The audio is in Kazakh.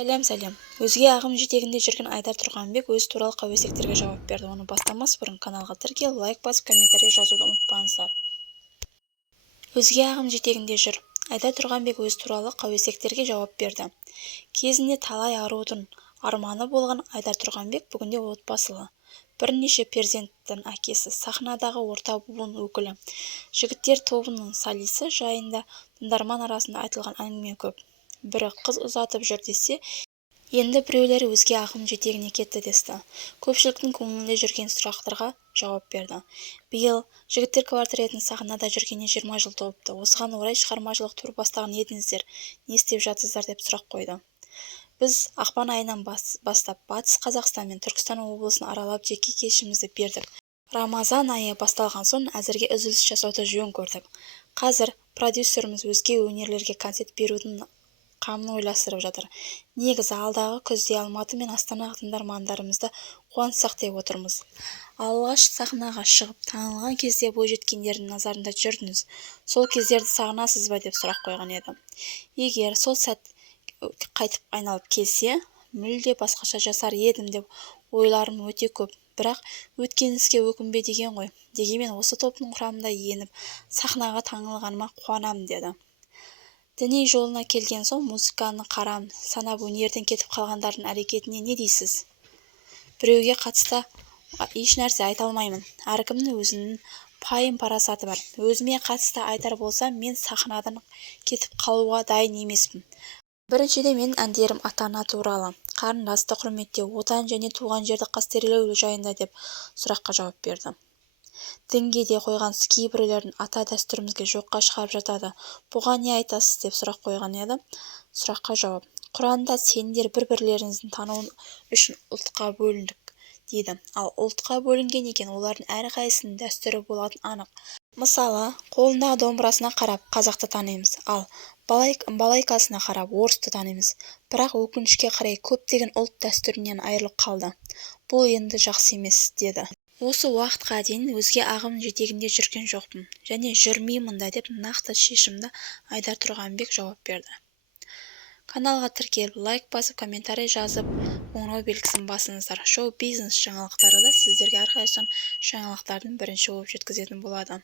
Сәлем. Өзге ағым жетегінде жүрген Айдар Тұрғанбек өзі туралы қауесеттерге жауап берді. Оны бастамас бұрын каналға тіркеліп, лайк басып, комментарий жазуды ұмытпаңыздар. Өзге ағым жетегінде жүр. Айдар Тұрғанбек өзі туралы қауесеттерге жауап берді. Кезінде талай арудың арманы болған Айдар Тұрғанбек бүгінде отбасылы. Бірнеше перзенттің әкесі, сахнадағы орта буын өкілі. Жігіттер тобының солисі жайында тыңдарман арасында айтылған әңгіме көп. Бірі қыз ұзатып жүр десе, енді біреулері өзге ағым жетегіне кетті десті. Көпшіліктің көңілінде жүрген сұрақтарға жауап берді. Биыл жігіттер квартетін сахнада жүргеніне 20 жыл толыпты. Осыған орай шығармашылық тур бастаған едіңіздер, не істеп жатсыздар деп сұрақ қойды. Біз ақпан айынан бастап Батыс Қазақстан мен Түркістан облысын аралап жеке кешімізді бердік. Рамазан айы басталған соң әзірге үзіліс жасауды жөн көрдік. Қазір продюсеріміз өзге өнерлерге концерт берудің қамын ойластырып жатыр. Негізі алдағы күзде Алматы мен Астана тыңдармандарымызды қуантсақ деп отырмыз. Алғаш сахнаға шығып танылған кезде бойжеткендердің назарында жүрдіңіз. Сол кездерді сағынасыз ба деп сұрақ қойған еді. Егер сол сәт қайтып айналып келсе, мүлде басқаша жасар едім деп ойларым өте көп. Бірақ өткен іске өкінбе деген ғой. Дегенмен осы топтың құрамында еніп сахнаға таңылғаныма қуанамын деді. Діни жолына келген соң музыканы қарам санап өнерден кетіп қалғандардың әрекетіне не дейсіз? Біреуге қатысты еш нәрсе айта алмаймын. Әркімнің өзінің пайым-парасаты бар. Өзіме қатысты айтар болсам, мен сахнадан кетіп қалуға дайын емеспін. Біріншіден мен әндерім ата-ана туралы, қарындасты құрметтеу, отан және туған жерді қастерлеу жайында деп сұраққа жауап берді. Дінге де қойған кейбіреулердің ата дәстүрімізге жоққа шығарып жатады. Бұған не айтасыз деп сұрақ қойған еді. Сұраққа жауап. Құранда сендер бір-бірлеріңіздің тануын үшін ұлтқа бөліндік дейді. Ал ұлтқа бөлінген екен, олардың әрқайсысының дәстүрі болатын анық. Мысалы, қолындағы домбырасына қарап қазақты танимыз, ал балайкасына қарап орысты танимыз. Бірақ өкінішке қарай көптеген ұлт дәстүрінен айырылып қалды. Бұл енді жақсы емес, деді. Осы уақытқа дейін өзге ағым жетегінде жүрген жоқпын және жүрмеймін да деп нақты шешімді Айдар Тұрғанбек жауап берді. Каналға тіркеліп, лайк басып, комментарий жазып, қоңырау белгісін басыңыздар. Шоу-бизнес жаңалықтары да сіздерге әрқайсысын жаңалықтардың бірінші болып жеткізетін болады.